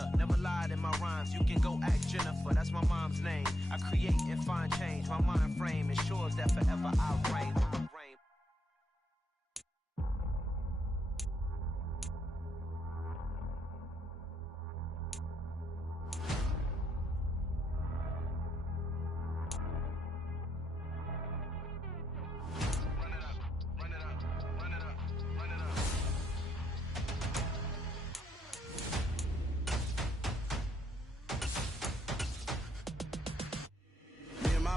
Look, never lied in my rhymes. You can go ask Jennifer, that's my mom's name. I create and find change. My mind frame ensures that forever I'll reign.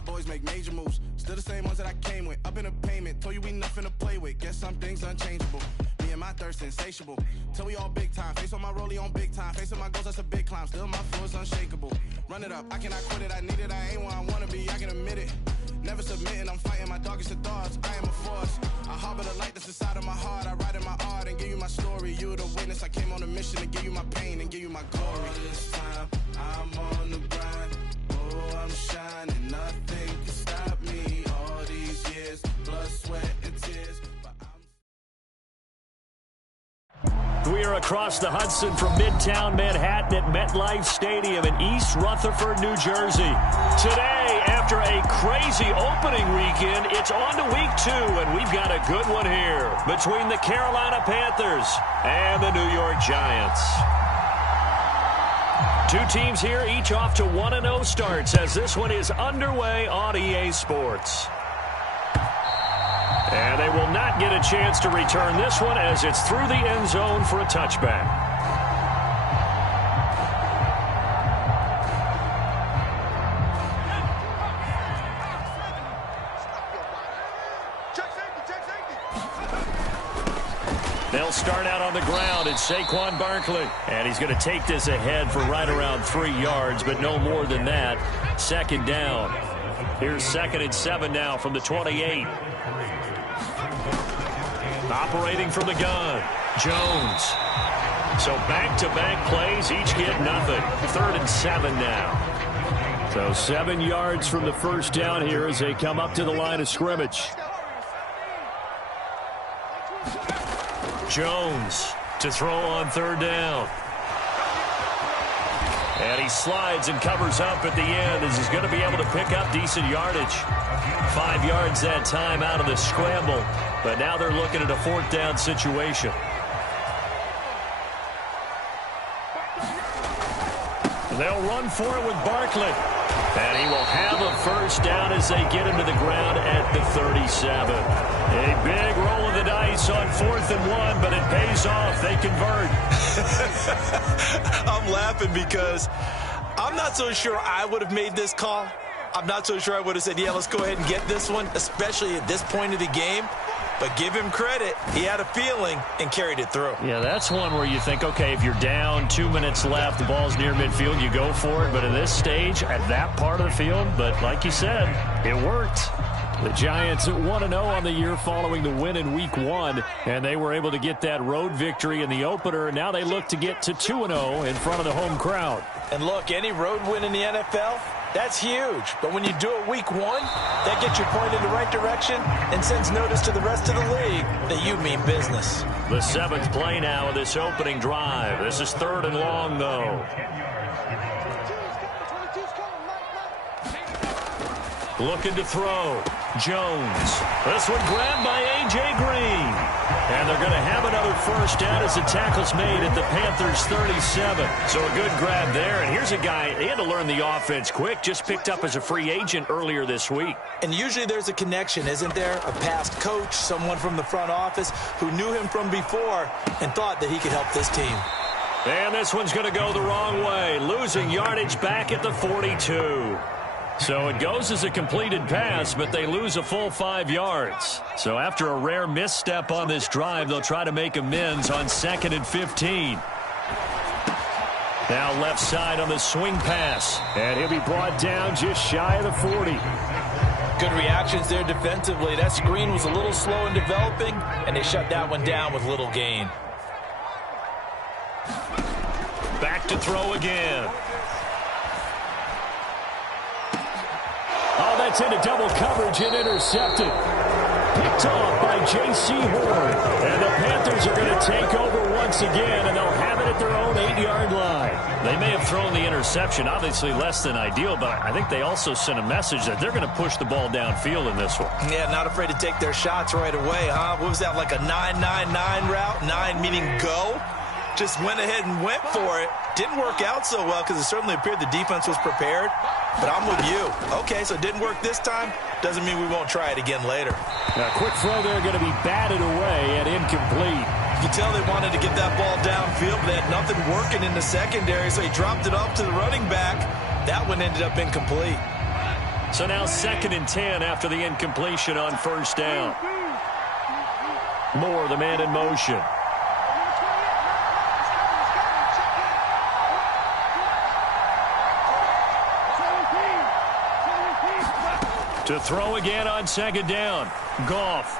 Boys make major moves, still the same ones that I came with. Up in the payment, told you we nothing to play with. Guess some things unchangeable. Me and my thirst insatiable. Till we all big time. Face on my rollie on big time. Facing my goals, that's a big climb. Still my flow is unshakable. Run it up, I cannot quit it. I need it, I ain't where I wanna be. I can admit it. Never submitting, I'm fighting my darkest of thoughts. I am a force. I harbor the light that's inside of my heart. I write in my art and give you my story. You the witness. I came on a mission to give you my pain and give you my glory. All this time, I'm on the grind. Oh, I'm shining. Nothing can stop me. All these years, blood, sweat, and tears. We are across the Hudson from Midtown Manhattan at MetLife Stadium in East Rutherford, New Jersey. Today, after a crazy opening weekend, it's on to week 2, and we've got a good one here between the Carolina Panthers and the New York Giants. Two teams here, each off to 1-0 starts as this one is underway on EA Sports. And they will not get a chance to return this one as it's through the end zone for a touchback. They'll start out on the ground. It's Saquon Barkley. And he's going to take this ahead for right around 3 yards, but no more than that. Second down. Here's 2nd and 7 now from the 28. Operating from the gun, Jones. So back-to-back plays, each get nothing. 3rd and 7 now. So 7 yards from the first down here as they come up to the line of scrimmage. Jones to throw on 3rd down. And he slides and covers up at the end as he's going to be able to pick up decent yardage. 5 yards that time out of the scramble. But now they're looking at a 4th down situation. They'll run for it with Barkley. And he will have a first down as they get him to the ground at the 37. A big roll of the dice on 4th and 1, but it pays off. They convert. I'm laughing because I'm not so sure I would have made this call. I'm not so sure I would have said, yeah, let's go ahead and get this one, especially at this point of the game. But give him credit. He had a feeling and carried it through. Yeah, that's one where you think, okay, if you're down, 2 minutes left, the ball's near midfield, you go for it. But in this stage, at that part of the field, but like you said, it worked. The Giants at 1-0 on the year following the win in Week 1, and they were able to get that road victory in the opener, and now they look to get to 2-0 in front of the home crowd. And look, any road win in the NFL, that's huge. But when you do it Week 1, that gets your point in the right direction and sends notice to the rest of the league that you mean business. The 7th play now of this opening drive. This is 3rd and long, though. Looking to throw. Jones. This one grabbed by A.J. Green. And they're going to have another first down as the tackle's made at the Panthers' 37. So a good grab there. And here's a guy, he had to learn the offense quick, just picked up as a free agent earlier this week. And usually there's a connection, isn't there? A past coach, someone from the front office who knew him from before and thought that he could help this team. And this one's going to go the wrong way, losing yardage back at the 42. So it goes as a completed pass, but they lose a full 5 yards. So after a rare misstep on this drive, they'll try to make amends on 2nd and 15. Now left side on the swing pass. And he'll be brought down just shy of the 40. Good reactions there defensively. That screen was a little slow in developing, and they shut that one down with little gain. Back to throw again. Oh, that's into double coverage and intercepted. Picked off by J.C. Horn. And the Panthers are going to take over once again, and they'll have it at their own 8-yard line. They may have thrown the interception, obviously less than ideal, but I think they also sent a message that they're going to push the ball downfield in this one. Yeah, not afraid to take their shots right away, huh? What was that, like a 9-9-9 route? 9 meaning go? Just went ahead and went for it. Didn't work out so well because it certainly appeared the defense was prepared. But I'm with you. Okay, so it didn't work this time. Doesn't mean we won't try it again later. A quick throw there going to be batted away and incomplete. You can tell they wanted to get that ball downfield, but they had nothing working in the secondary, so he dropped it off to the running back. That one ended up incomplete. So now 2nd and 10 after the incompletion on first down. Moore, the man in motion. To throw again on 2nd down. Goff.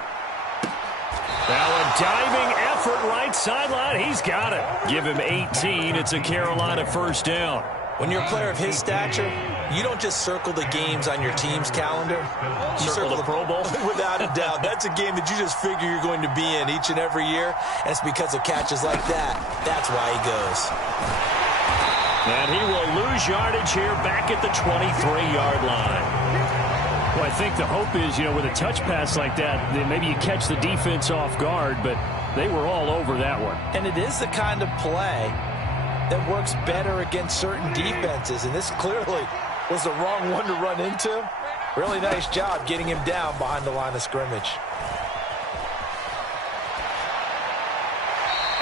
Now a diving effort right sideline. He's got it. Give him 18. It's a Carolina first down. When you're a player of his stature, you don't just circle the games on your team's calendar. You circle the Pro Bowl? Without a doubt. That's a game that you just figure you're going to be in each and every year. And it's because of catches like that. That's why he goes. And he will lose yardage here back at the 23-yard line. Well, I think the hope is, with a touch pass like that, then maybe you catch the defense off guard, but they were all over that one. And it is the kind of play that works better against certain defenses, and this clearly was the wrong one to run into. Really nice job getting him down behind the line of scrimmage.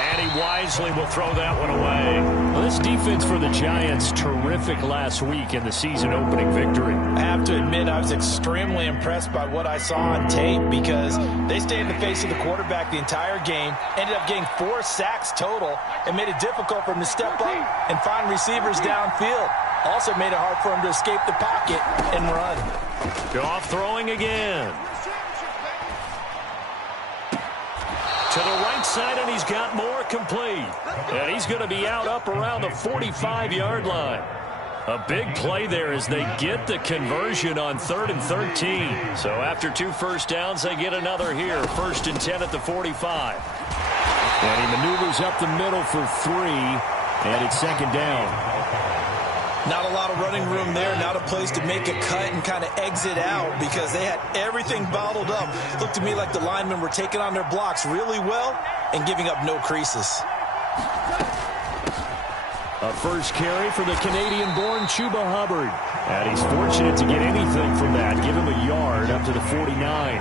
And he wisely will throw that one away. Well, this defense for the Giants, terrific last week in the season-opening victory. I have to admit, I was extremely impressed by what I saw on tape because they stayed in the face of the quarterback the entire game, ended up getting 4 sacks total, and made it difficult for him to step up and find receivers downfield. Also made it hard for him to escape the pocket and run. Goff throwing again. To the right side, and he's got more complete. And he's going to be out up around the 45-yard line. A big play there as they get the conversion on 3rd and 13. So after 2 first downs, they get another here. 1st and 10 at the 45. And he maneuvers up the middle for 3, and it's 2nd down. Not a lot of running room there, not a place to make a cut and kind of exit out because they had everything bottled up. Looked to me like the linemen were taking on their blocks really well and giving up no creases. A first carry for the Canadian-born Chuba Hubbard. And he's fortunate to get anything from that. Give him a yard up to the 49.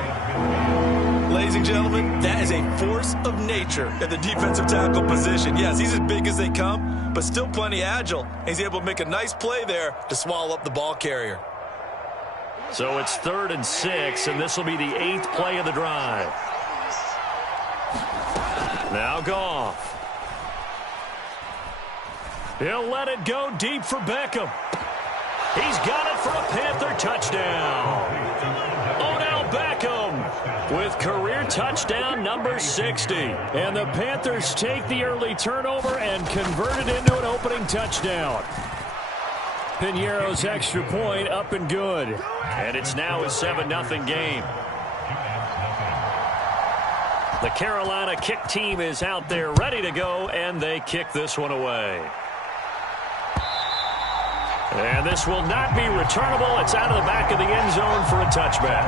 Ladies and gentlemen, that is a force of nature at the defensive tackle position. Yes, he's as big as they come, but still plenty agile. He's able to make a nice play there to swallow up the ball carrier. So it's 3rd and 6, and this will be the 8th play of the drive. Now Goff. He'll let it go deep for Beckham. He's got it for a Panther touchdown. Odell Beckham with career touchdown number 60. And the Panthers take the early turnover and convert it into an opening touchdown. Piñeiro's extra point up and good. And it's now a 7-0 game. The Carolina kick team is out there ready to go, and they kick this one away. And this will not be returnable. It's out of the back of the end zone for a touchback.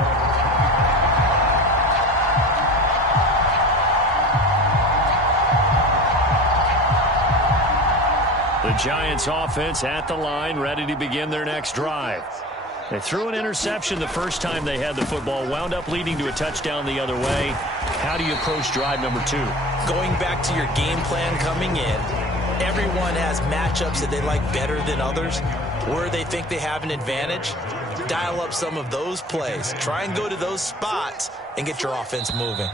The Giants offense at the line, ready to begin their next drive. They threw an interception the first time they had the football, wound up leading to a touchdown the other way. How do you approach drive number 2? Going back to your game plan coming in, everyone has matchups that they like better than others. Where they think they have an advantage, dial up some of those plays. Try and go to those spots and get your offense moving.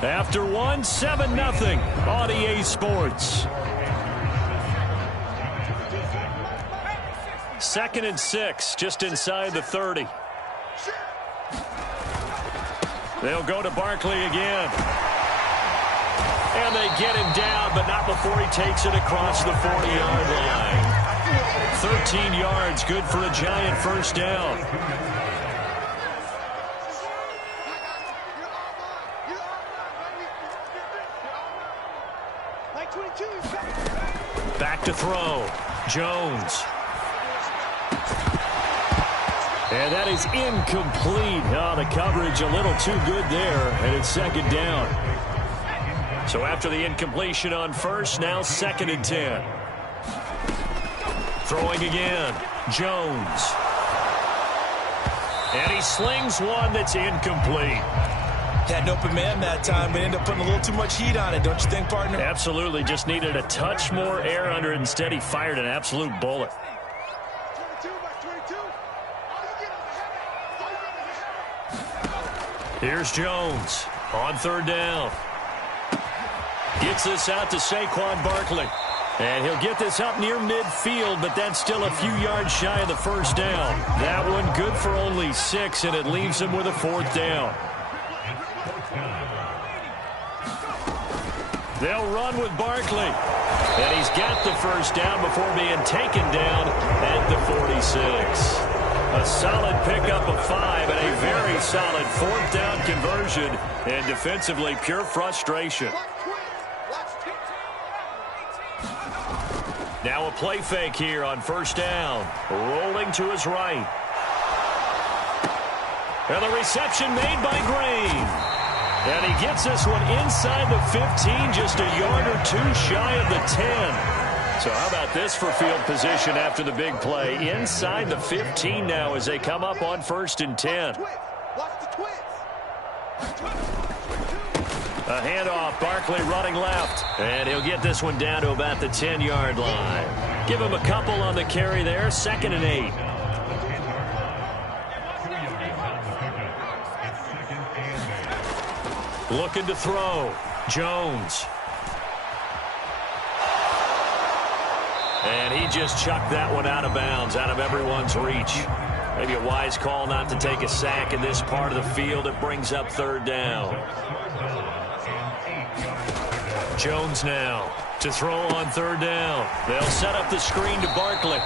After 7-0 on EA Sports. 2nd and 6, just inside the 30. They'll go to Barkley again. And they get him down, but not before he takes it across the 40-yard line. 13 yards, good for a Giant first down. Back to throw. Jones. And that is incomplete. Oh, the coverage a little too good there, and it's second down. So after the incompletion on first, now 2nd and 10. Throwing again. Jones. And he slings one that's incomplete. Had an open man that time, but ended up putting a little too much heat on it, don't you think, partner? Absolutely. Just needed a touch more air under it. Instead, he fired an absolute bullet. Here's Jones on 3rd down. Gets this out to Saquon Barkley. And he'll get this up near midfield, but that's still a few yards shy of the first down. That one good for only 6, and it leaves him with a 4th down. They'll run with Barkley. And he's got the first down before being taken down at the 46. A solid pickup of 5 and a very solid 4th down conversion. And defensively, pure frustration. Now a play fake here on 1st down. Rolling to his right. And the reception made by Green. And he gets this one inside the 15, just a yard or 2 shy of the 10. So how about this for field position after the big play? Inside the 15 now as they come up on 1st and 10. A handoff, Barkley running left. And he'll get this one down to about the 10-yard line. Give him a couple on the carry there, 2nd and 8. Looking to throw. Jones. And he just chucked that one out of bounds, out of everyone's reach. Maybe a wise call not to take a sack in this part of the field. It brings up 3rd down. Jones now to throw on 3rd down. They'll set up the screen to Barkley.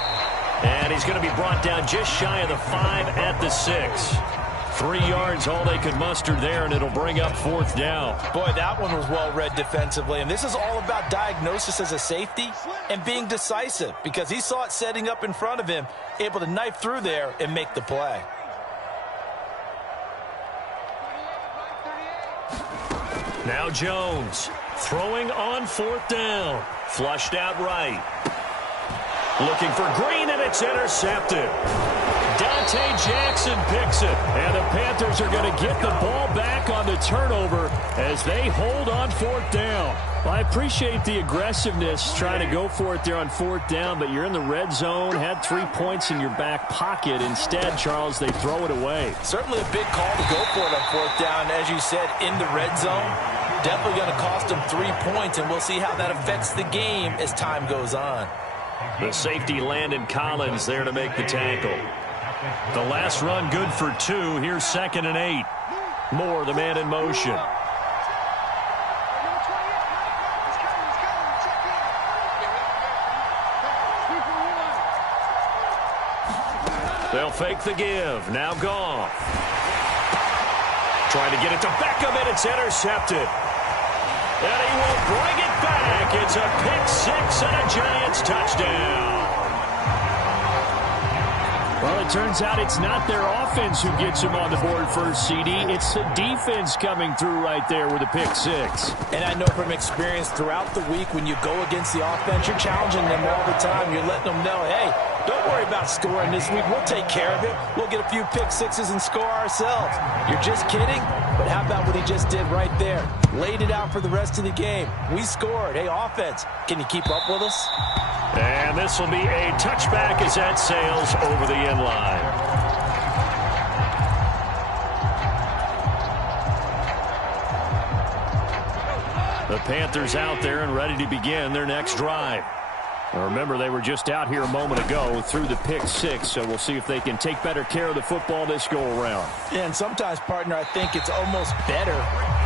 And he's going to be brought down just shy of the 5 at the 6. 3 yards, all they could muster there, and it'll bring up 4th down. Boy, that one was well read defensively. And this is all about diagnosis as a safety and being decisive, because he saw it setting up in front of him, able to knife through there and make the play. Now Jones throwing on 4th down. Flushed out right. Looking for Green, and it's intercepted. Dante Jackson picks it, and the Panthers are going to get the ball back on the turnover as they hold on 4th down. Well, I appreciate the aggressiveness trying to go for it there on 4th down, but you're in the red zone, had 3 points in your back pocket. Instead, Charles, they throw it away. Certainly a big call to go for it on 4th down, as you said, in the red zone. Definitely going to cost them 3 points, and we'll see how that affects the game as time goes on. The safety, Landon Collins, there to make the tackle. The last run good for 2. Here's 2nd and 8. Moore, the man in motion. They'll fake the give. Now Goff. Trying to get it to Beckham, and it's intercepted. And he will bring it back. It's a pick-6 and a Giants touchdown. Well, it turns out it's not their offense who gets him on the board first, CD. It's the defense coming through right there with a pick-6. And I know from experience throughout the week, when you go against the offense, you're challenging them all the time. You're letting them know, hey, don't worry about scoring this week. We'll take care of it. We'll get a few pick-6s and score ourselves. You're just kidding? But how about what he just did right there? Laid it out for the rest of the game. We scored. Hey, offense, can you keep up with us? And this will be a touchback as that sails over the end line. The Panthers out there and ready to begin their next drive. Now remember, they were just out here a moment ago through the pick-6, so we'll see if they can take better care of the football this go-around. Yeah, and sometimes, partner, I think it's almost better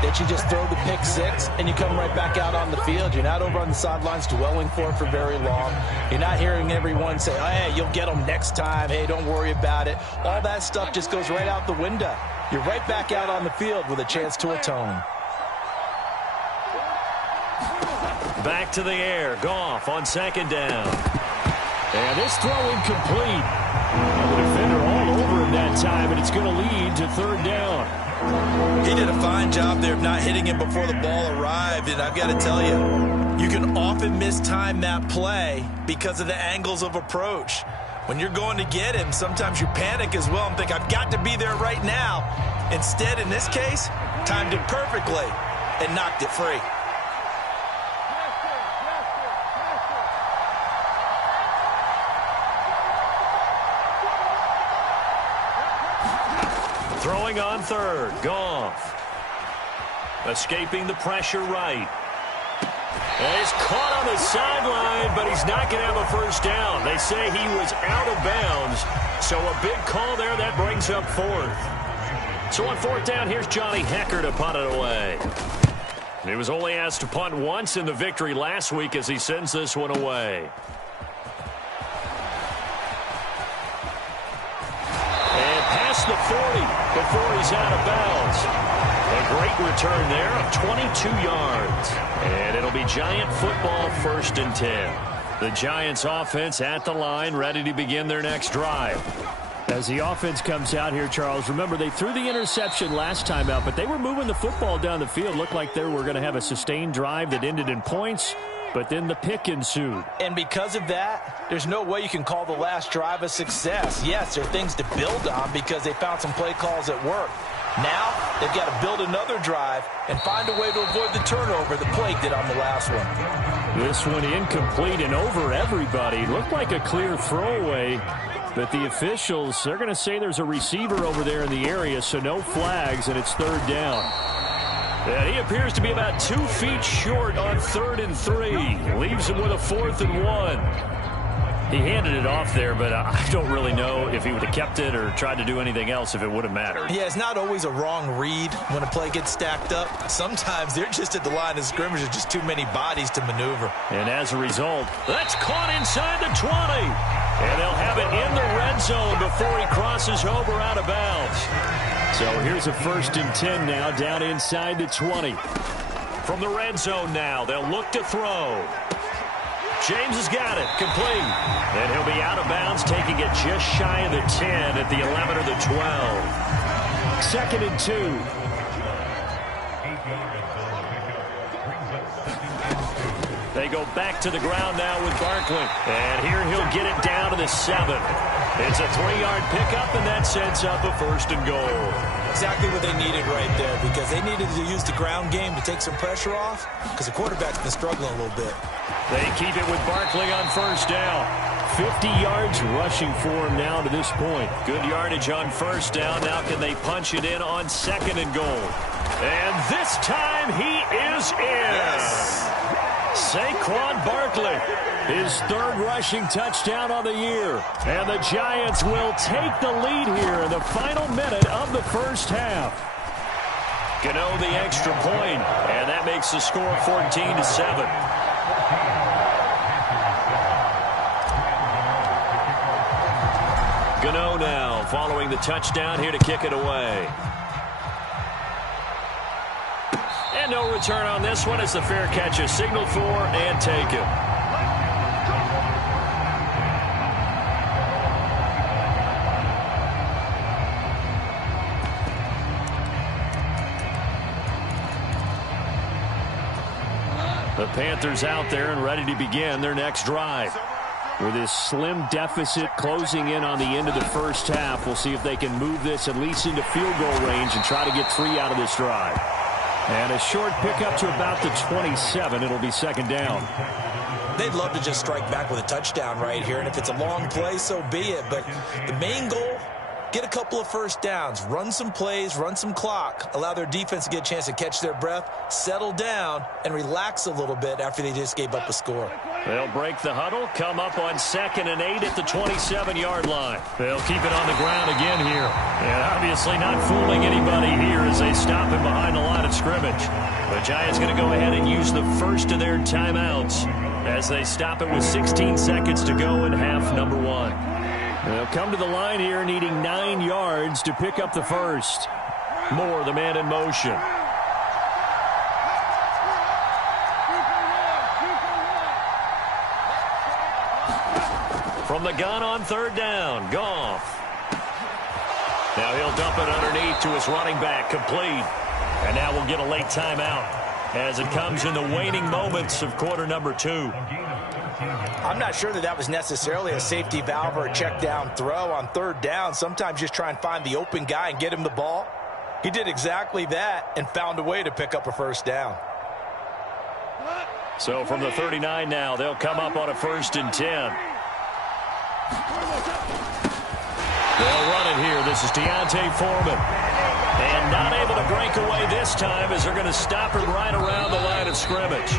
that you just throw the pick-6 and you come right back out on the field. You're not over on the sidelines dwelling for it for very long. You're not hearing everyone say, oh, hey, you'll get them next time. Hey, don't worry about it. All that stuff just goes right out the window. You're right back out on the field with a chance to atone. back to the air. Goff on second down. And this throw incomplete. The defender all over him that time, and it's going to lead to third down. He did a fine job there of not hitting him before the ball arrived, and I've got to tell you, you can often mistime that play because of the angles of approach. When you're going to get him, sometimes you panic as well and think, I've got to be there right now. Instead, in this case, timed it perfectly and knocked it free. Throwing on third, Goff. Escaping the pressure right. And he's caught on the sideline, but he's not going to have a first down. They say he was out of bounds, so a big call there that brings up fourth. So on fourth down, here's Johnny Hecker to punt it away. He was only asked to punt once in the victory last week as he sends this one away. The 40 before he's out of bounds. A great return there of 22 yards. And it'll be Giant football, 1st and 10. The Giants offense at the line, ready to begin their next drive. As the offense comes out here, Charles, remember they threw the interception last time out, but they were moving the football down the field. Looked like they were going to have a sustained drive that ended in points. But then the pick ensued. And because of that, there's no way you can call the last drive a success. Yes, there are things to build on because they found some play calls that work. Now, they've got to build another drive and find a way to avoid the turnover the Plague did on the last one. This one incomplete and over everybody. Looked like a clear throwaway. But the officials, they're going to say there's a receiver over there in the area, so no flags, and it's third down. And he appears to be about 2 feet short on 3rd and 3. Leaves him with a 4th and 1. He handed it off there, but I don't really know if he would have kept it or tried to do anything else if it would have mattered. Yeah, it's not always a wrong read when a play gets stacked up. Sometimes they're just at the line of scrimmage. There's just too many bodies to maneuver. And as a result, that's caught inside the 20. And they'll have it in the red zone before he crosses over out of bounds. So here's a 1st and 10 now down inside the 20. From the red zone now, they'll look to throw. James has got it, complete. And he'll be out of bounds, taking it just shy of the 10 at the 11 or the 12. 2nd and 2. They go back to the ground now with Barkley. And here he'll get it down to the 7. It's a 3-yard pickup, and that sets up a 1st and goal. Exactly what they needed right there, because they needed to use the ground game to take some pressure off, because the quarterback's been struggling a little bit. They keep it with Barkley on 1st down. 50 yards rushing for him now to this point. Good yardage on 1st down. Now can they punch it in on 2nd and goal? And this time he is in. Yes. Saquon Barkley, his 3rd rushing touchdown on the year. And the Giants will take the lead here in the final minute of the 1st half. Gano the extra point, and that makes the score 14-7. Gano now following the touchdown here to kick it away. And no return on this one as the fair catch is signaled for and taken. The Panthers out there and ready to begin their next drive. With this slim deficit closing in on the end of the 1st half, we'll see if they can move this at least into field goal range and try to get 3 out of this drive. And a short pickup to about the 27. It'll be 2nd down. They'd love to just strike back with a touchdown right here, and if it's a long play, so be it. But the main goal, get a couple of 1st downs, run some plays, run some clock, allow their defense to get a chance to catch their breath, settle down, and relax a little bit after they just gave up a score. They'll break the huddle, come up on 2nd and 8 at the 27-yard line. They'll keep it on the ground again here. And obviously not fooling anybody here as they stop him behind the line of scrimmage. The Giants going to go ahead and use the first of their timeouts as they stop it with 16 seconds to go in half number 1. They'll come to the line here needing 9 yards to pick up the first. Moore, the man in motion. From the gun on third down, Goff. Now he'll dump it underneath to his running back, complete. And now we'll get a late timeout as it comes in the waning moments of quarter number 2. I'm not sure that was necessarily a safety valve or a check down throw on third down. Sometimes just try and find the open guy and get him the ball. He did exactly that and found a way to pick up a first down. So from the 39 now, they'll come up on a 1st and 10. They'll run it here. This is Deontay Foreman. And not able to break away this time as they're going to stop him right around the line of scrimmage.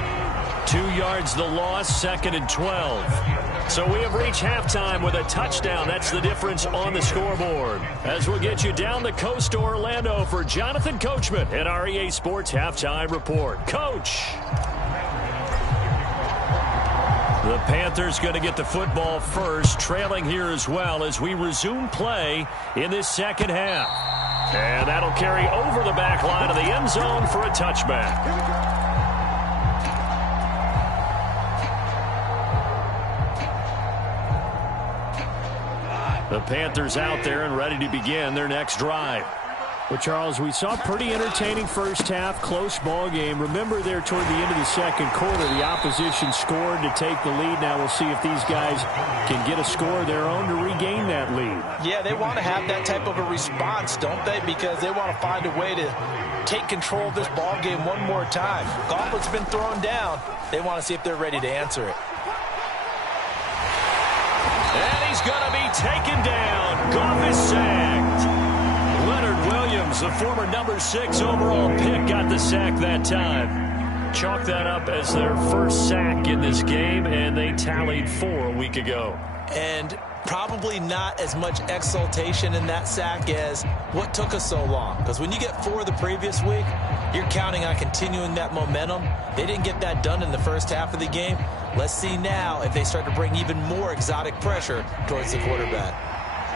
2 yards the loss, 2nd and 12. So we have reached halftime with a touchdown. That's the difference on the scoreboard. As we'll get you down the coast to Orlando for Jonathan Coachman at our EA Sports Halftime Report. Coach! The Panthers going to get the football first, trailing here as well as we resume play in this second half. And that'll carry over the back line of the end zone for a touchback. The Panthers out there and ready to begin their next drive. Well, Charles, we saw a pretty entertaining first half, close ball game. Remember there toward the end of the second quarter, the opposition scored to take the lead. Now we'll see if these guys can get a score of their own to regain that lead. Yeah, they want to have that type of a response, don't they? Because they want to find a way to take control of this ball game one more time. Gauntlet's been thrown down. They want to see if they're ready to answer it. And he's going to be taken down. Goff is sacked. Leonard Williams, the former number 6 overall pick, got the sack that time. Chalk that up as their first sack in this game, and they tallied 4 a week ago. And probably not as much exultation in that sack as what took us so long. Because when you get 4 the previous week, you're counting on continuing that momentum. They didn't get that done in the first half of the game. Let's see now if they start to bring even more exotic pressure towards the quarterback.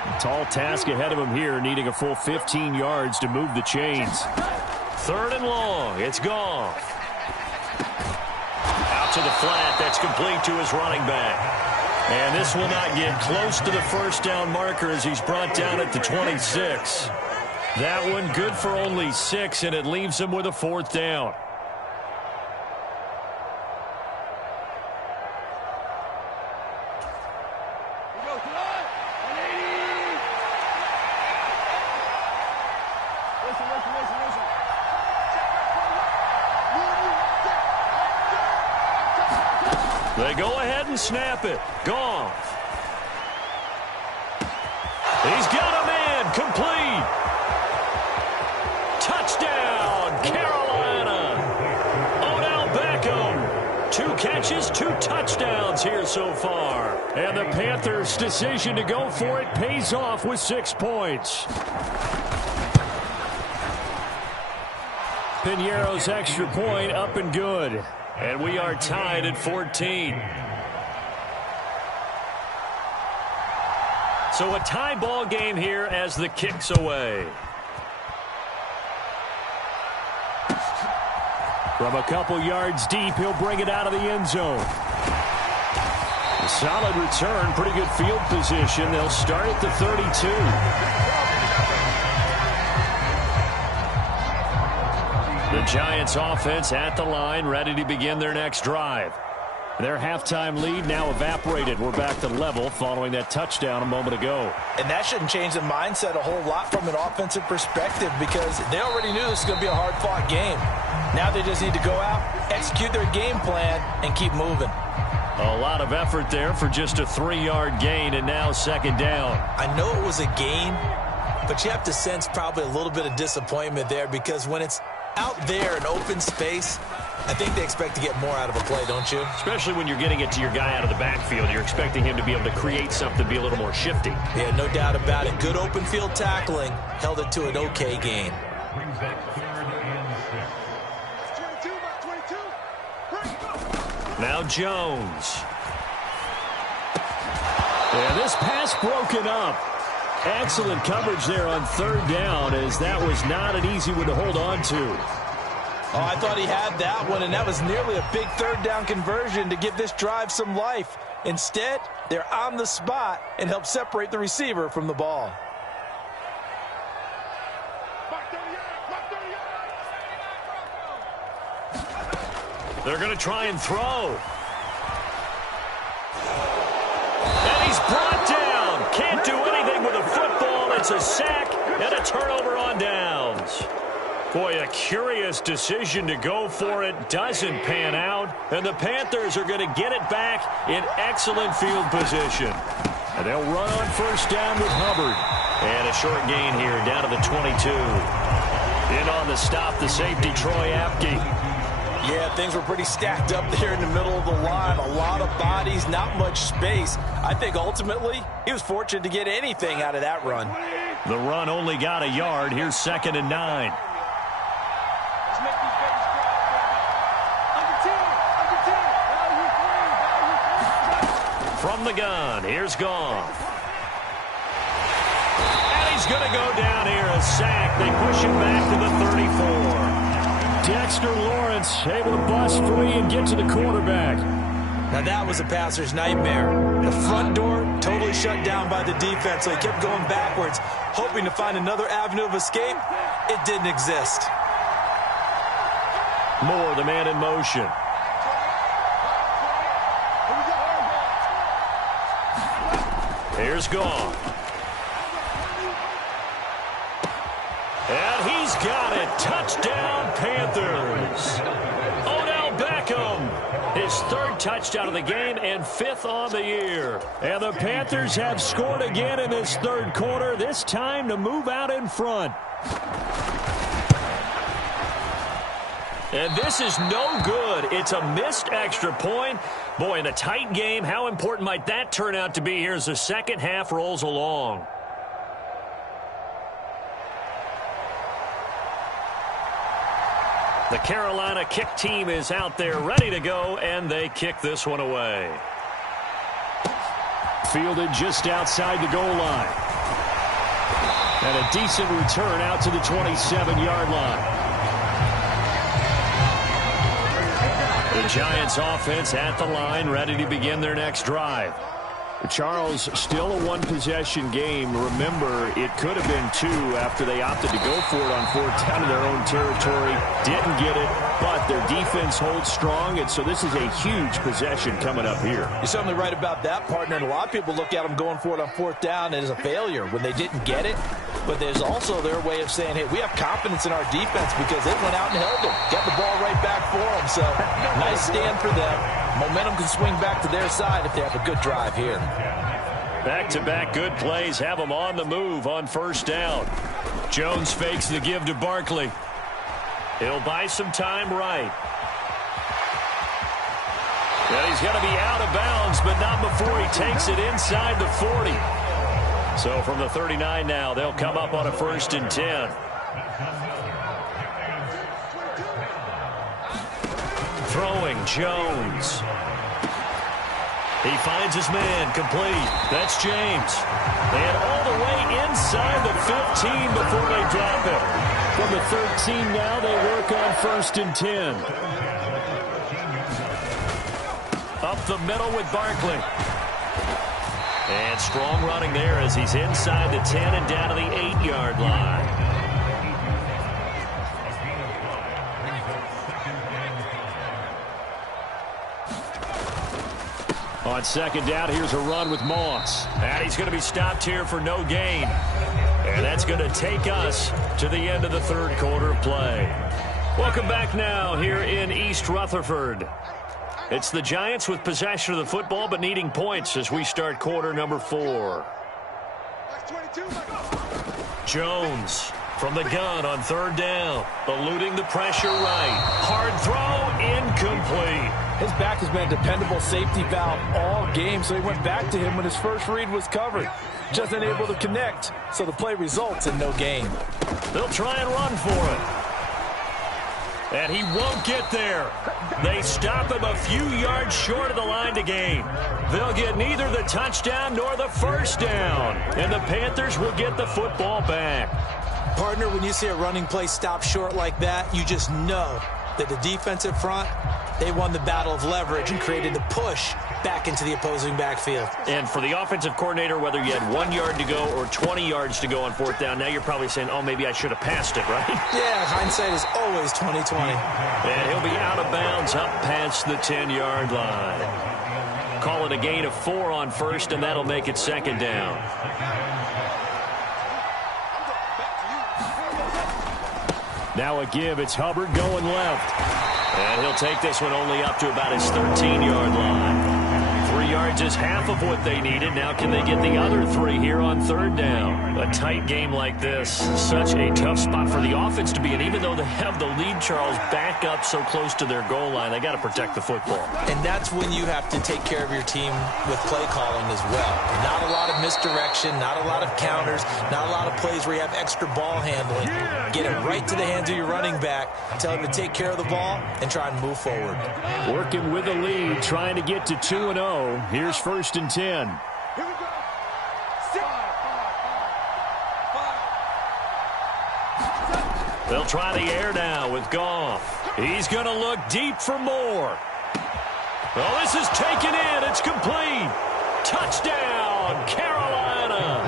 A tall task ahead of him here, needing a full 15 yards to move the chains. 3rd and long. It's Goff. Out to the flat. That's complete to his running back. And this will not get close to the first down marker as he's brought down at the 26. That one good for only 6, and it leaves him with a 4th down. They go ahead and snap it. Goff. He's got a man. Complete. Touchdown, Carolina. Odell Beckham. 2 catches, 2 touchdowns here so far. And the Panthers' decision to go for it pays off with 6 points. Pinheiro's extra point up and good. And we are tied at 14. So a tie ball game here as the kick's away. From a couple yards deep, he'll bring it out of the end zone. A solid return, pretty good field position. They'll start at the 32. The Giants offense at the line, ready to begin their next drive. Their halftime lead now evaporated. We're back to level following that touchdown a moment ago. And that shouldn't change the mindset a whole lot from an offensive perspective because they already knew this was going to be a hard-fought game. Now they just need to go out, execute their game plan, and keep moving. A lot of effort there for just a 3-yard gain, and now 2nd down. I know it was a gain, but you have to sense probably a little bit of disappointment there because when it's out there in open space, I think they expect to get more out of a play, don't you? Especially when you're getting it to your guy out of the backfield. You're expecting him to be able to create something, be a little more shifty. Yeah, no doubt about it. Good open field tackling. Held it to an okay gain. Now Jones. And this pass broken up. Excellent coverage there on 3rd down as that was not an easy one to hold on to. Oh, I thought he had that one, and that was nearly a big 3rd down conversion to give this drive some life. Instead, they're on the spot and help separate the receiver from the ball. They're going to try and throw. And he's brought down. Can't do anything with a football. It's a sack and a turnover on downs. Boy, a curious decision to go for it. Doesn't pan out. And the Panthers are going to get it back in excellent field position. And they'll run on first down with Hubbard. And a short gain here down to the 22. In on the stop, the safety, Troy Apke. Yeah, things were pretty stacked up there in the middle of the line. A lot of bodies, not much space. I think ultimately he was fortunate to get anything out of that run. The run only got a yard. Here's 2nd and 9. From the gun, here's Goff. And he's going to go down here, a sack. They push him back to the 34. Dexter Lawrence able to bust free and get to the quarterback. Now that was a passer's nightmare. The front door totally shut down by the defense, so he kept going backwards, hoping to find another avenue of escape. It didn't exist. Moore, the man in motion. Here's Goff. And he's got it. Touchdown, Panthers. Odell Beckham, his 3rd touchdown of the game and 5th on the year. And the Panthers have scored again in this 3rd quarter, this time to move out in front. And this is no good. It's a missed extra point. Boy, in a tight game, how important might that turn out to be here as the second half rolls along? The Carolina kick team is out there ready to go, and they kick this one away. Fielded just outside the goal line. And a decent return out to the 27-yard line. The Giants offense at the line, ready to begin their next drive. Charles, still a one-possession game. Remember, it could have been 2 after they opted to go for it on 4th down in their own territory. Didn't get it, but their defense holds strong, and so this is a huge possession coming up here. You're certainly right about that, partner. And a lot of people look at them going for it on 4th down as a failure when they didn't get it. But there's also their way of saying, hey, we have confidence in our defense because they went out and held them. Got the ball right back for them. So nice stand for them. Momentum can swing back to their side if they have a good drive here. Back-to-back good plays have them on the move on 1st down. Jones fakes the give to Barkley. He'll buy some time right. And he's going to be out of bounds, but not before he takes it inside the 40. So from the 39 now, they'll come up on a 1st and 10. Throwing, Jones. He finds his man, complete. That's James. And all the way inside the 15 before they drop it. From the 13 now, they work on 1st and 10. Up the middle with Barkley. And strong running there as he's inside the 10 and down to the 8-yard line. On 2nd down, here's a run with Moss. And he's going to be stopped here for no gain. And that's going to take us to the end of the 3rd quarter play. Welcome back now here in East Rutherford. It's the Giants with possession of the football but needing points as we start quarter number 4. Jones from the gun on 3rd down. Eluding the pressure right. Hard throw, incomplete. His back has been a dependable safety valve all game, so he went back to him when his first read was covered. Just unable to connect, so the play results in no gain. They'll try and run for it. And he won't get there. They stop him a few yards short of the line to gain. They'll get neither the touchdown nor the 1st down. And the Panthers will get the football back. Partner, when you see a running play stop short like that, you just know that the defensive front They won the battle of leverage and created a push back into the opposing backfield. And for the offensive coordinator, whether you had 1 yard to go or 20 yards to go on fourth down, now you're probably saying, oh, maybe I should have passed it, right? Yeah, hindsight is always 20/20. And he'll be out of bounds up past the 10-yard line. Call it a gain of 4 on first, and that'll make it second down. Now a give. It's Hubbard going left. And he'll take this one only up to about his 13-yard line. 3 yards is half of what they needed. Now can they get the other 3 here on third down? A tight game like this, such a tough spot for the offense to be in. Even though they have the lead, Charles, back up so close to their goal line, they got to protect the football. And that's when you have to take care of your team with play calling as well. Not a lot of misdirection, not a lot of counters, not a lot of plays where you have extra ball handling. Get it right to the hands of your running back, tell him to take care of the ball, and try and move forward. Working with the lead, trying to get to 2-0. Here's 1st and 10. Here we go. They'll try the air now with Goff. He's going to look deep for more. Well, this is taken in. It's complete. Touchdown, Carolina.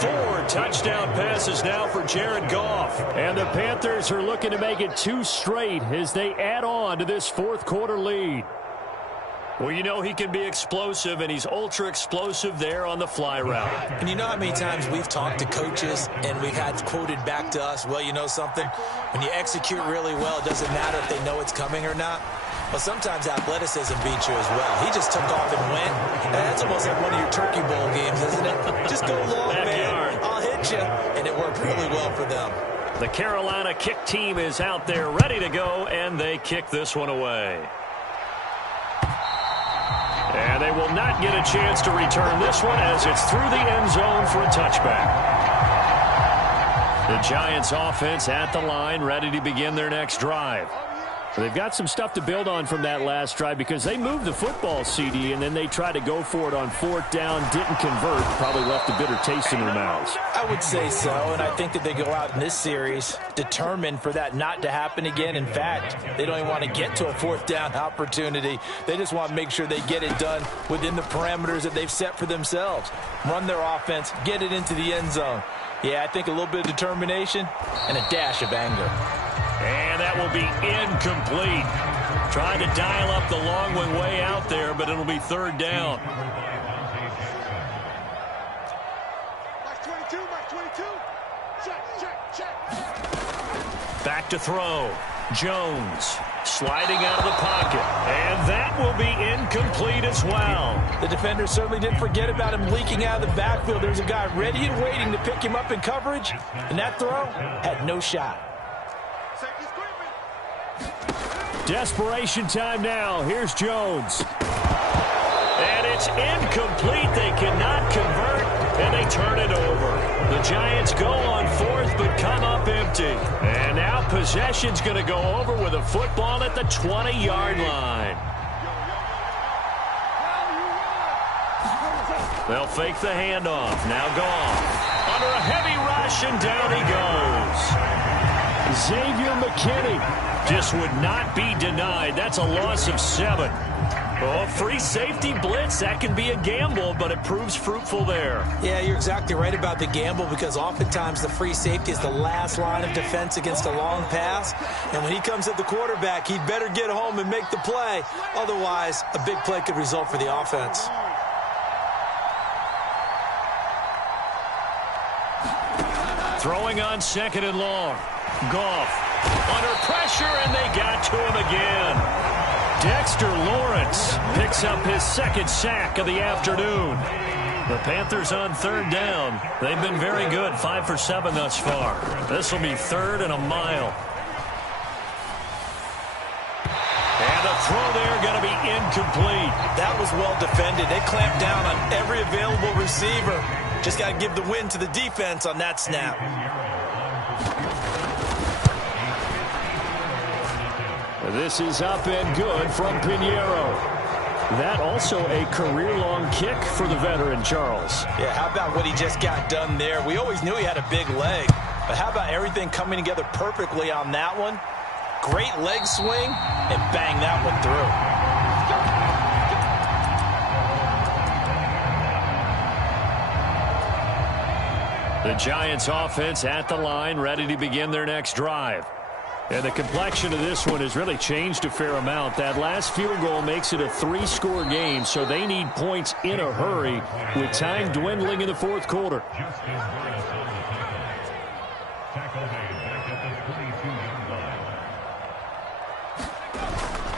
4 touchdown passes now for Jared Goff. And the Panthers are looking to make it 2 straight as they add on to this fourth quarter lead. Well, you know he can be explosive, and he's ultra-explosive there on the fly route. And you know how many times we've talked to coaches and we've had quoted back to us, well, you know something? When you execute really well, it doesn't matter if they know it's coming or not. Well, sometimes athleticism beats you as well. He just took off and went. And that's almost like one of your Turkey Bowl games, isn't it? Just go long, man. I'll hit you. And it worked really well for them. The Carolina kick team is out there ready to go, and they kick this one away. And they will not get a chance to return this one as it's through the end zone for a touchback. The Giants offense at the line, ready to begin their next drive. They've got some stuff to build on from that last drive because they moved the football, CD, and then they tried to go for it on fourth down, didn't convert, probably left a bitter taste in their mouths. I would say so, and I think that they go out in this series determined for that not to happen again. In fact, they don't even want to get to a fourth down opportunity. They just want to make sure they get it done within the parameters that they've set for themselves. Run their offense, get it into the end zone. Yeah, I think a little bit of determination and a dash of anger. And that will be incomplete. Trying to dial up the long one way out there, but it'll be third down. Back to throw. Jones sliding out of the pocket. And that will be incomplete as well. The defenders certainly didn't forget about him leaking out of the backfield. There's a guy ready and waiting to pick him up in coverage. And that throw had no shot. Desperation time now. Here's Jones. And it's incomplete. They cannot convert, and they turn it over. The Giants go on fourth, but come up empty. And now possession's going to go over with a football at the 20-yard line. They'll fake the handoff. Now Goff. Under a heavy rush, and down he goes. Xavier McKinney just would not be denied. That's a loss of 7. Oh, free safety blitz, that can be a gamble, but it proves fruitful there. Yeah, you're exactly right about the gamble because oftentimes the free safety is the last line of defense against a long pass. And when he comes at the quarterback, he'd better get home and make the play. Otherwise, a big play could result for the offense. Throwing on 2nd and long. Goff under pressure, and they got to him again. Dexter Lawrence picks up his 2nd sack of the afternoon. The Panthers on third down. They've been very good, 5 for 7 thus far. This will be 3rd and a mile. And the throw there going to be incomplete. That was well defended. They clamped down on every available receiver. Just got to give the win to the defense on that snap. This is up and good from Pinheiro. That also a career-long kick for the veteran, Charles. Yeah, how about what he just got done there? We always knew he had a big leg, but how about everything coming together perfectly on that one? Great leg swing and bang that one through. The Giants offense at the line, ready to begin their next drive. And the complexion of this one has really changed a fair amount. That last field goal makes it a 3-score game, so they need points in a hurry with time dwindling in the fourth quarter.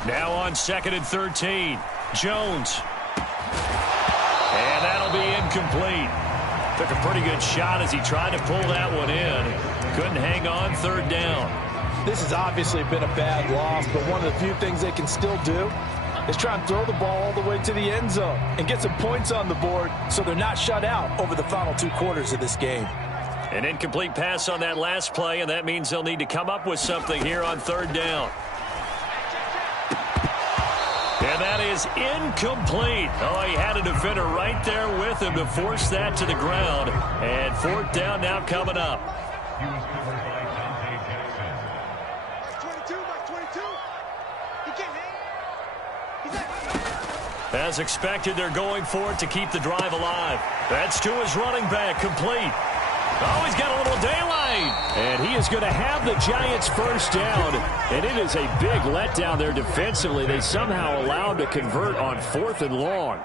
Now on 2nd and 13, Jones. And that'll be incomplete. Took a pretty good shot as he tried to pull that one in. Couldn't hang on, 3rd down. This has obviously been a bad loss, but one of the few things they can still do is try and throw the ball all the way to the end zone and get some points on the board so they're not shut out over the final 2 quarters of this game. An incomplete pass on that last play, and that means they'll need to come up with something here on 3rd down. And that is incomplete. Oh, he had a defender right there with him to force that to the ground. And 4th down now coming up. As expected, they're going for it to keep the drive alive. That's to his running back, complete. Oh, he's got a little daylight. And he is going to have the Giants' 1st down. And it is a big letdown there defensively. They somehow allowed to convert on 4th and long.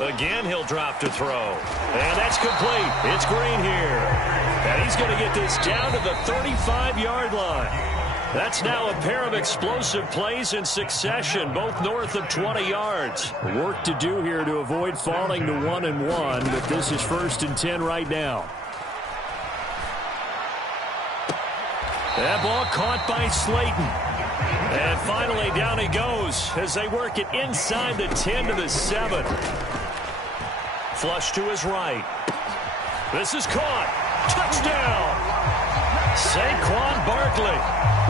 Again, he'll drop to throw. And that's complete. It's Green here. And he's going to get this down to the 35-yard line. That's now a pair of explosive plays in succession, both north of 20 yards. Work to do here to avoid falling to 1-1, but this is 1st and 10 right now. That ball caught by Slayton. And finally down he goes as they work it inside the 10 to the 7. Flush to his right. This is caught. Touchdown! Saquon Barkley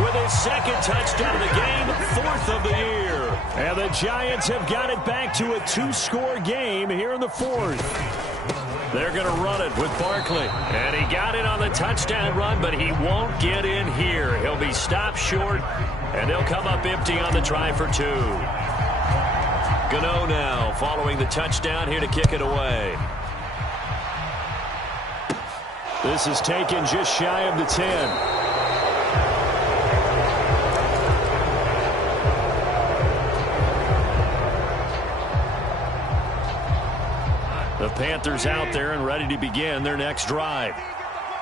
with his 2nd touchdown of the game, 4th of the year. And the Giants have got it back to a 2-score game here in the 4th. They're going to run it with Barkley. And he got it on the touchdown run, but he won't get in here. He'll be stopped short, and they'll come up empty on the try for 2. Gano now following the touchdown here to kick it away. This is taken just shy of the 10. The Panthers out there and ready to begin their next drive.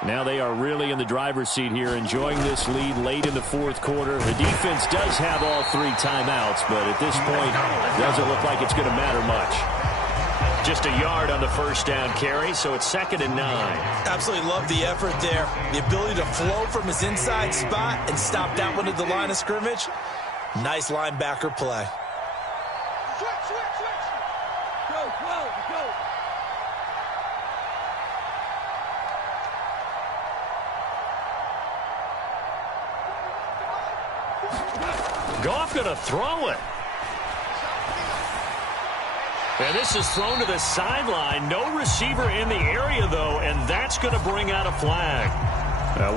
Now they are really in the driver's seat here, enjoying this lead late in the 4th quarter. The defense does have all 3 timeouts, but at this point, it doesn't look like it's going to matter much. Just a yard on the 1st down carry, so it's 2nd and 9. Absolutely love the effort there. The ability to flow from his inside spot and stop that one at the line of scrimmage. Nice linebacker play. Switch. Go. Goff going to throw it. And this is thrown to the sideline. No receiver in the area, though, and that's going to bring out a flag.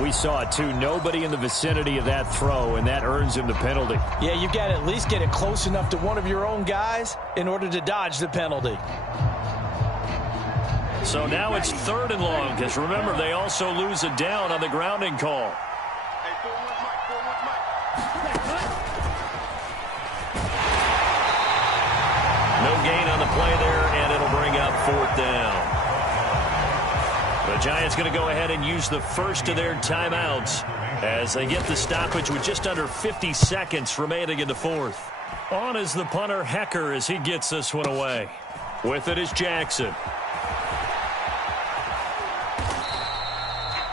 We saw it, too. Nobody in the vicinity of that throw, and that earns him the penalty. Yeah, you've got to at least get it close enough to one of your own guys in order to dodge the penalty. So now it's 3rd and long, because remember, they also lose a down on the grounding call. No gain on the play there, and it'll bring up 4th down. The Giants going to go ahead and use the first of their timeouts as they get the stoppage with just under 50 seconds remaining in the 4th. On is the punter, Hecker, as he gets this one away. With it is Jackson.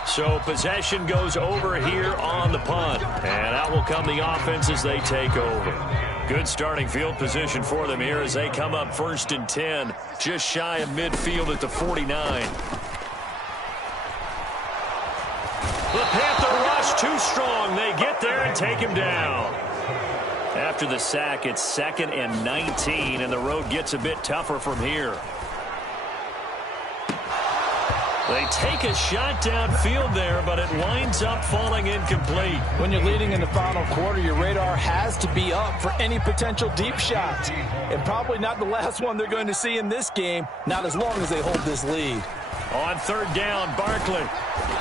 So possession goes over here on the punt. And out will come the offense as they take over. Good starting field position for them here as they come up 1st and 10. Just shy of midfield at the 49. The Panther rush too strong. They get there and take him down. After the sack, it's 2nd and 19, and the road gets a bit tougher from here. They take a shot downfield there, but it winds up falling incomplete. When you're leading in the final quarter, your radar has to be up for any potential deep shots. And probably not the last one they're going to see in this game, not as long as they hold this lead. On third down, Barkley.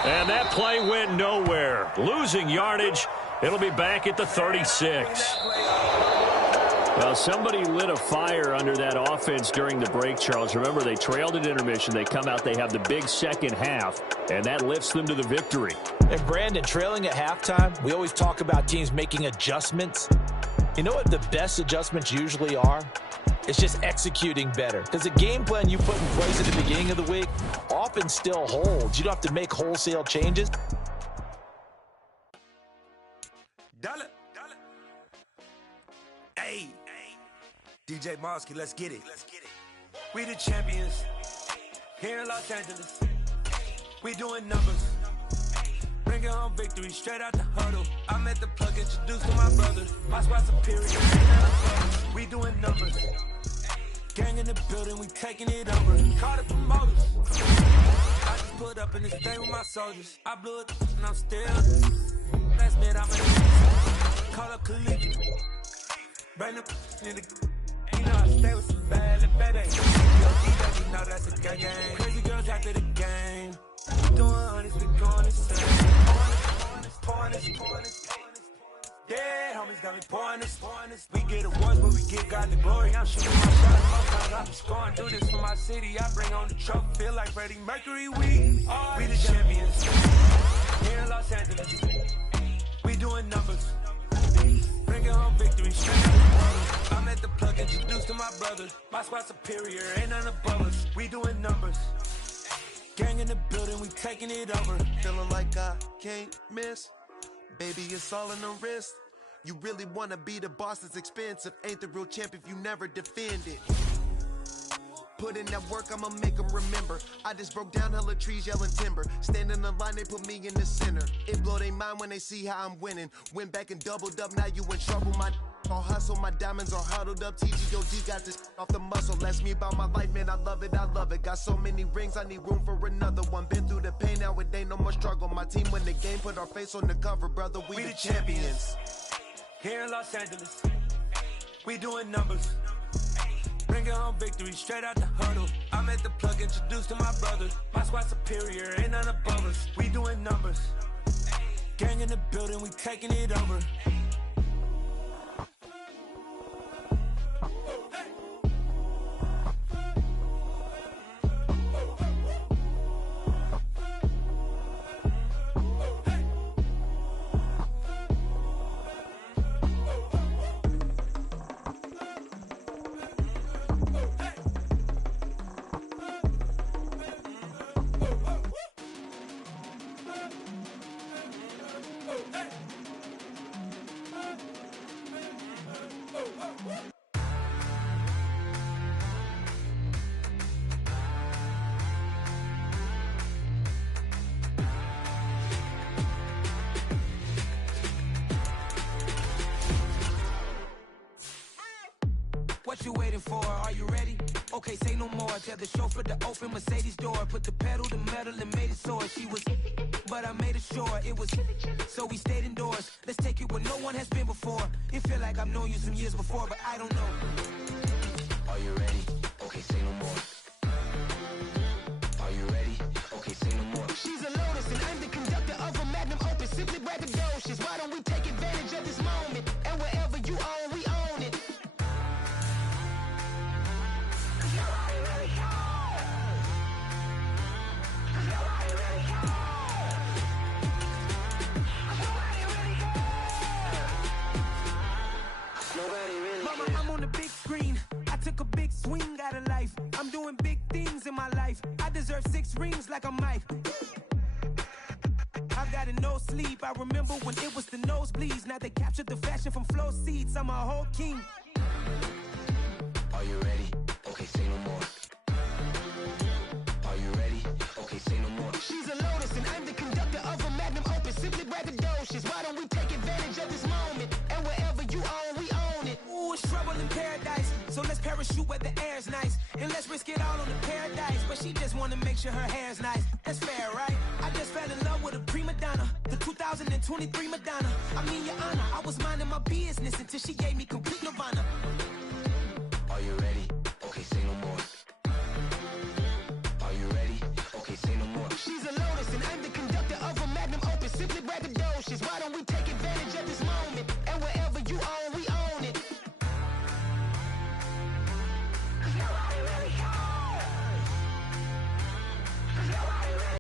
And that play went nowhere. Losing yardage. It'll be back at the 36. Well, somebody lit a fire under that offense during the break, Charles. Remember, they trailed at intermission. They come out, they have the big second half, and that lifts them to the victory. And, Brandon, trailing at halftime, we always talk about teams making adjustments. You know what the best adjustments usually are? It's just executing better. Because the game plan you put in place at the beginning of the week often still holds. You don't have to make wholesale changes. Hey, DJ Mosky, let's get it. We the champions here in Los Angeles. We doing numbers. Bringing home victory straight out the huddle. I met the plug, introduced to my brother. My squad superior. We doing numbers. Gang in the building, we taking it over. Call the promoters. I just put up in this thing with my soldiers. I blew it and I'm still. Last minute I'm in. Call up Khalid. Bring the in the. You know I stay with some bad little baby. You know that's a gang gang. Crazy girls after the game. Doing honest, we going insane. Pouring this. Yeah, homies got me pouring this. We get awards, but we give God the glory. I'm shooting my shot most times. I'm scoring, do this for my city. I bring on the trophy, feel like Freddie Mercury. We the champions here in Los Angeles. We doing numbers. Bringing home victory straight out the huddle. I'm at the plug, introduced to my brother. My squad superior, ain't none above us. We doing numbers. Gang in the building, we taking it over. Feeling like I can't miss. Baby, it's all in the wrist. You really wanna be the boss, it's expensive. Ain't the real champ if you never defend it. Put in that work, I'ma make them remember. I just broke down hella trees, yelling timber. Stand in the line, they put me in the center. It blow their mind when they see how I'm winning. Went back and doubled up, now you in trouble. My all hustle, my diamonds are huddled up. TGOG got this off the muscle. That's me about my life, man, I love it. Got so many rings, I need room for another one. Been through the pain, now it ain't no more struggle. My team win the game, put our face on the cover, brother. We the champions. Here in Los Angeles, we doing numbers. Bringing home victory straight out the huddle. I'm at the plug, introduced to my brother. My squad superior, ain't none above us. We doing numbers. Gang in the building, we taking it over. What you waiting for? Are you ready? Okay, say no more. Tell the chauffeur to open Mercedes door. Put the pedal to metal and made it soar. She was, but I made it sure it was. So we stayed indoors. Let's take it where no one has been before. It feel like I've known you some years before, but I don't know. Are you ready? Okay, say no more. Are you ready? Okay, say no more. She's a Lotus and I'm the conductor of a Magnum Opus. Simply braggadocious. Why don't we take advantage of this moment? And wherever you own, we own it. Mama, I'm on the big screen. I took a big swing out of life. I'm doing big things in my life. I deserve 6 rings like a Mike. I've got no sleep. I remember when it was the nosebleeds. Now they captured the fashion from flow seats. I'm a whole king. Are you ready? Okay, say no more. Are you ready? Okay, say no more. She's a Lotus and I'm the conductor of a Magnum Opus. Simply braggadocious. Why don't we take advantage of this moment? And wherever you own, we own it. Ooh, it's trouble in paradise. So let's parachute where the air's nice. And let's risk it all on the paradise. But she just wanna make sure her hair's nice. That's fair, right? I just fell in love with a prima donna, the 2023 Madonna. I mean, your honor, I was minding my business until she gave me complete nirvana. Are you ready?